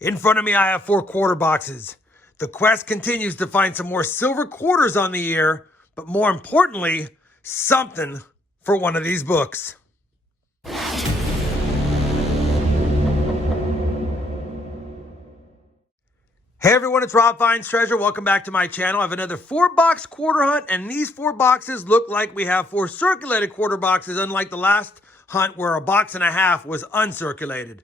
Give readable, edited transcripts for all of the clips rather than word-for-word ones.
In front of me, I have 4 quarter boxes. The quest continues to find some more silver quarters on the year, but more importantly, something for one of these books. Hey everyone, it's RobFindsTreasure. Welcome back to my channel. I have another 4-box quarter hunt, and these 4 boxes look like we have 4 circulated quarter boxes, unlike the last hunt where a box and a half was uncirculated.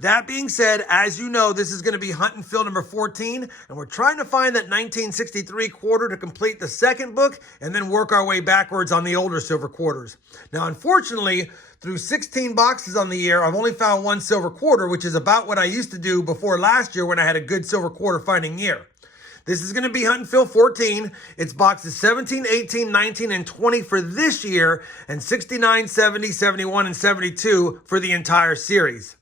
That being said, as you know, this is going to be hunt and fill number 14, and we're trying to find that 1963 quarter to complete the second book and then work our way backwards on the older silver quarters. Now, unfortunately, through 16 boxes on the year, I've only found 1 silver quarter, which is about what I used to do before last year when I had a good silver quarter finding year. This is going to be Hunt and Fill 14. It's boxes 17, 18, 19, and 20 for this year, and 69, 70, 71, and 72 for the entire series.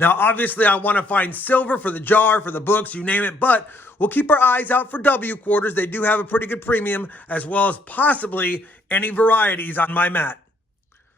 Now, obviously, I want to find silver for the jar, for the books, you name it, but we'll keep our eyes out for W quarters. They do have a pretty good premium, as well as possibly any varieties on my mat.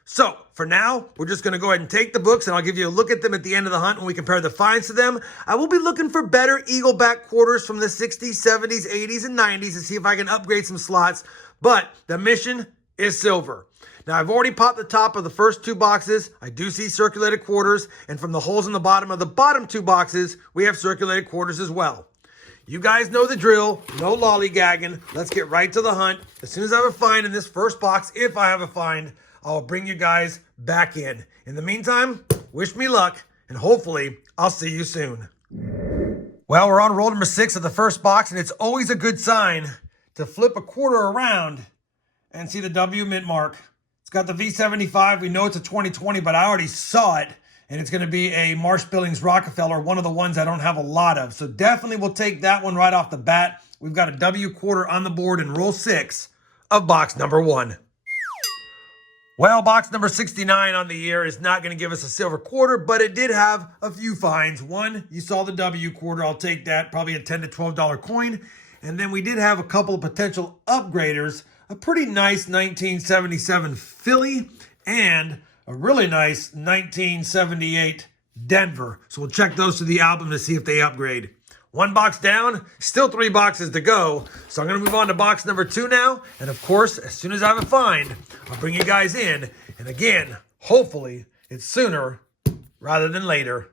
So, for now, we're just going to go ahead and take the books, and I'll give you a look at them at the end of the hunt when we compare the finds to them. I will be looking for better eagleback quarters from the 60s, 70s, 80s, and 90s to see if I can upgrade some slots, but the mission is silver. Now, I've already popped the top of the first 2 boxes. I do see circulated quarters, and from the holes in the bottom of the bottom 2 boxes, we have circulated quarters as well. You guys know the drill. No lollygagging. Let's get right to the hunt. As soon as I have a find in this first box, if I have a find, I'll bring you guys back in. In the meantime, wish me luck, and hopefully, I'll see you soon. Well, we're on roll number 6 of the first box, and it's always a good sign to flip a quarter around and see the W mint mark. It's got the V75. We know it's a 2020, but I already saw it, and it's going to be a Marsh Billings Rockefeller, one of the ones I don't have a lot of. So definitely we'll take that one right off the bat. We've got a W quarter on the board in roll 6 of box number 1. Well, box number 69 on the year is not going to give us a silver quarter, but it did have a few finds. One, you saw the W quarter. I'll take that, probably a $10 to $12 coin. And then we did have a couple of potential upgraders, a pretty nice 1977 Philly and a really nice 1978 Denver. So we'll check those to the album to see if they upgrade. 1 box down, still 3 boxes to go. So I'm going to move on to box number 2 now. And of course, as soon as I have a find, I'll bring you guys in. And again, hopefully it's sooner rather than later.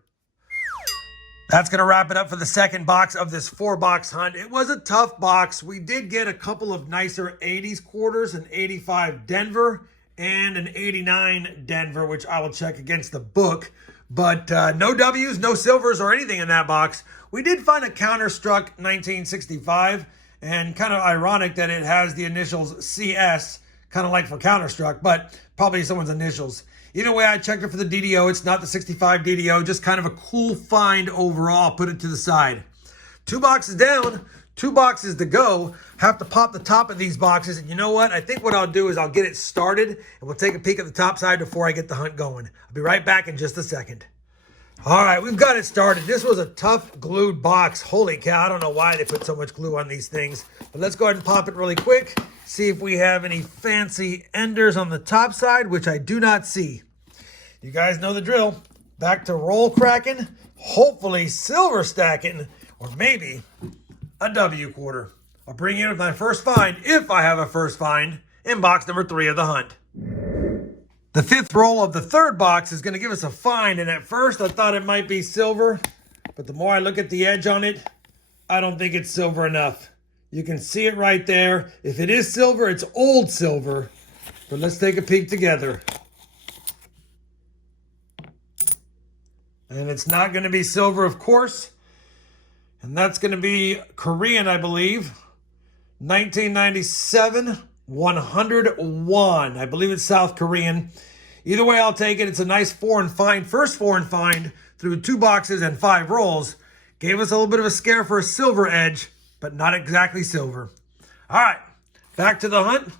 That's going to wrap it up for the second box of this 4-box hunt. It was a tough box. We did get a couple of nicer 80s quarters, an 85 Denver and an 89 Denver, which I will check against the book. But no W's, no silvers or anything in that box. We did find a counter-struck 1965, and kind of ironic that it has the initials CS, kind of like for counter-struck, but probably someone's initials. Either way, I checked it for the DDO. It's not the 65 DDO, just kind of a cool find overall. Put it to the side. 2 boxes down, 2 boxes to go. Have to pop the top of these boxes. And you know what? I think what I'll do is I'll get it started, and we'll take a peek at the top side before I get the hunt going. I'll be right back in just a second. All right, we've got it started. This was a tough glued box. Holy cow, I don't know why they put so much glue on these things. But let's go ahead and pop it really quick. See if we have any fancy enders on the top side, which I do not see. You guys know the drill. Back to roll cracking, hopefully silver stacking, or maybe a W quarter. I'll bring in with my first find, if I have a first find, in box number 3 of the hunt. The 5th roll of the 3rd box is going to give us a find, and at first I thought it might be silver, but the more I look at the edge on it, I don't think it's silver enough. You can see it right there. If it is silver, it's old silver, but let's take a peek together. And it's not going to be silver, of course. And that's going to be Korean, I believe. 1997, 101. I believe it's South Korean. Either way, I'll take it. It's a nice foreign find. First foreign find through 2 boxes and 5 rolls. Gave us a little bit of a scare for a silver edge, but not exactly silver. All right, back to the hunt.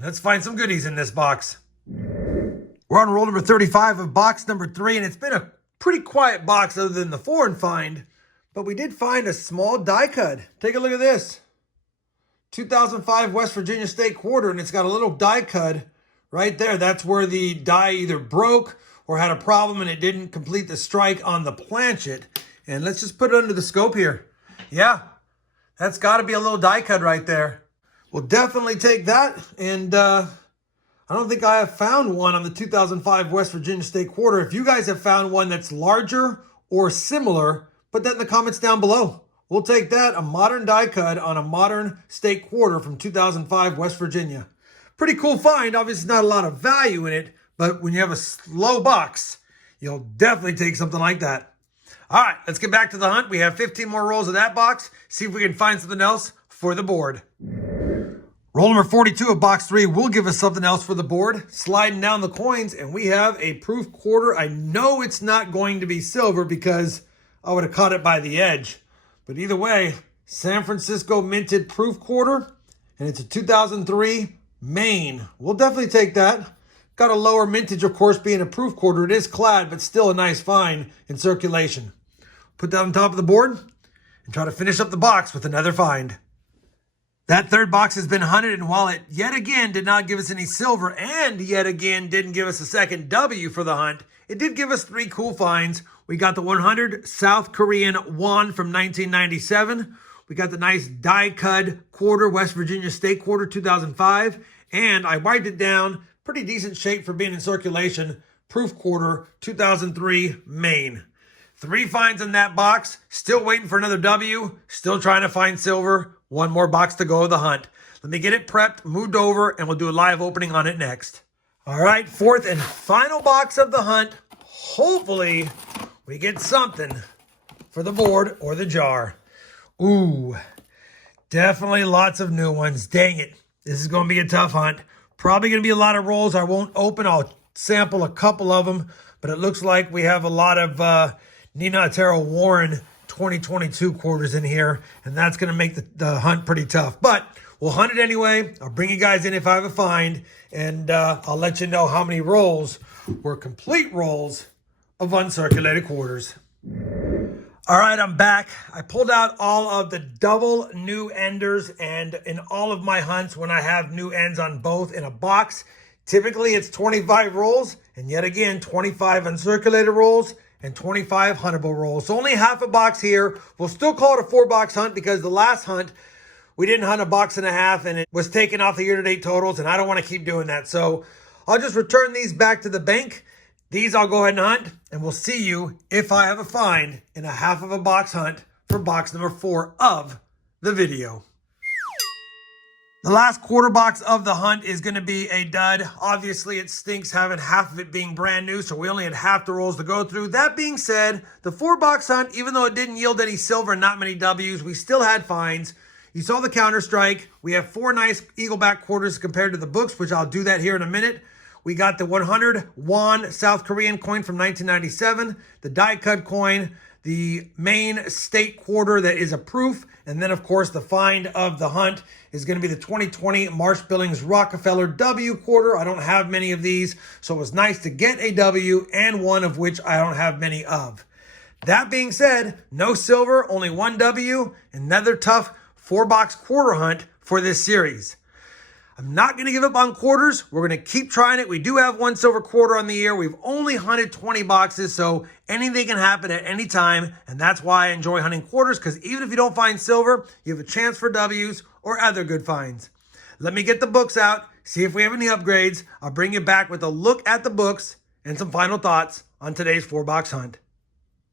Let's find some goodies in this box. We're on roll number 35 of box number 3, and it's been a pretty quiet box other than the foreign find, but we did find a small die cut. Take a look at this. 2005 West Virginia State quarter, and it's got a little die cut right there. That's where the die either broke or had a problem and it didn't complete the strike on the planchet. And let's just put it under the scope here. Yeah, that's got to be a little die cut right there. We'll definitely take that. And I don't think I have found one on the 2005 West Virginia State Quarter. If you guys have found one that's larger or similar, put that in the comments down below. We'll take that, a modern die cut on a modern state quarter from 2005 West Virginia. Pretty cool find. Obviously not a lot of value in it, but when you have a slow box, you'll definitely take something like that. All right, let's get back to the hunt. We have 15 more rolls of that box. See if we can find something else for the board. Roll number 42 of box 3 will give us something else for the board. Sliding down the coins, and we have a proof quarter. I know it's not going to be silver because I would have caught it by the edge. But either way, San Francisco minted proof quarter, and it's a 2003 Maine. We'll definitely take that. Got a lower mintage, of course, being a proof quarter. It is clad, but still a nice find in circulation. Put that on top of the board and try to finish up the box with another find. That third box has been hunted, and while it yet again did not give us any silver and yet again didn't give us a second W for the hunt, it did give us 3 cool finds. We got the 100 South Korean won from 1997. We got the nice die-cut quarter, West Virginia State Quarter 2005. And I wiped it down. Pretty decent shape for being in circulation. Proof quarter 2003 Maine. 3 finds in that box. Still waiting for another W. Still trying to find silver. 1 more box to go of the hunt. Let me get it prepped, moved over, and we'll do a live opening on it next. All right, 4th and final box of the hunt. Hopefully we get something for the board or the jar. Ooh, definitely lots of new ones. Dang it. This is going to be a tough hunt. Probably going to be a lot of rolls I won't open. I'll sample a couple of them. But it looks like we have a lot of Nina Otero Warren 2022 quarters in here. And that's going to make the hunt pretty tough. But we'll hunt it anyway. I'll bring you guys in if I have a find. And I'll let you know how many rolls were complete rolls of uncirculated quarters. All right, I'm back. I pulled out all of the double new enders, and in all of my hunts, when I have new ends on both in a box, typically it's 25 rolls, and yet again, 25 uncirculated rolls and 25 huntable rolls. So only half a box here. We'll still call it a 4-box hunt because the last hunt, we didn't hunt a box and a half, and it was taken off the year-to-date totals, and I don't want to keep doing that. So I'll just return these back to the bank. These I'll go ahead and hunt, and we'll see you if I have a find in a half of a box hunt for box number 4 of the video. The last quarter box of the hunt is going to be a dud. Obviously, it stinks having half of it being brand new, so we only had half the rolls to go through. That being said, the 4-box hunt, even though it didn't yield any silver and not many W's, we still had finds. You saw the counter strike. We have 4 nice eagleback quarters compared to the books, which I'll do that here in a minute. We got the 100 won South Korean coin from 1997, the die-cut coin, the Maine state quarter that is a proof, and then, of course, the find of the hunt is going to be the 2020 Marsh Billings Rockefeller W quarter. I don't have many of these, so it was nice to get a W, and one of which I don't have many of. That being said, no silver, only 1 W, another tough 4-box quarter hunt for this series. I'm not going to give up on quarters. We're going to keep trying it. We do have 1 silver quarter on the year. We've only hunted 20 boxes, so anything can happen at any time, and that's why I enjoy hunting quarters, because even if you don't find silver, you have a chance for W's or other good finds. Let me get the books out, see if we have any upgrades. I'll bring you back with a look at the books and some final thoughts on today's 4-box hunt.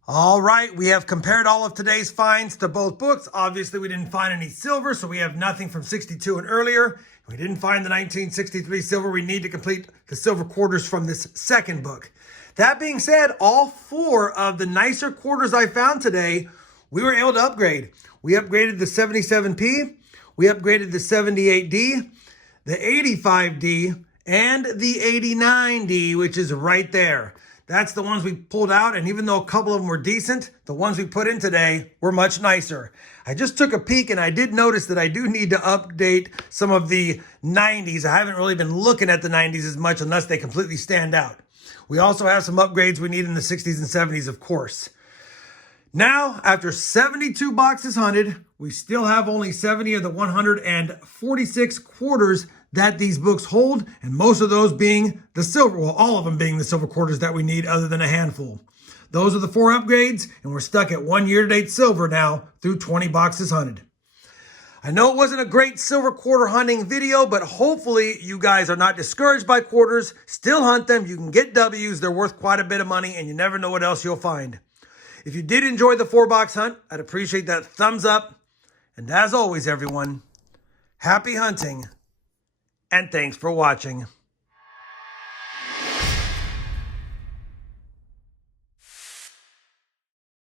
All right, we have compared all of today's finds to both books. Obviously, we didn't find any silver, so we have nothing from 62 and earlier. We didn't find the 1963 silver. We need to complete the silver quarters from this second book. That being said, all 4 of the nicer quarters I found today, we were able to upgrade. We upgraded the 77P, we upgraded the 78D, the 85D, and the 89D, which is right there. That's the ones we pulled out, and even though a couple of them were decent, the ones we put in today were much nicer. I just took a peek, and I did notice that I do need to update some of the 90s. I haven't really been looking at the 90s as much unless they completely stand out. We also have some upgrades we need in the 60s and 70s, of course. Now, after 72 boxes hunted, we still have only 70 of the 146 quarters that these books hold, and most of those being the silver, well, all of them being the silver quarters that we need other than a handful. Those are the 4 upgrades, and we're stuck at 1 year-to-date silver now through 20 boxes hunted. I know it wasn't a great silver quarter hunting video, but hopefully you guys are not discouraged by quarters. Still hunt them. You can get W's. They're worth quite a bit of money, and you never know what else you'll find. If you did enjoy the 4-box hunt, I'd appreciate that thumbs up. And as always, everyone, happy hunting, and thanks for watching.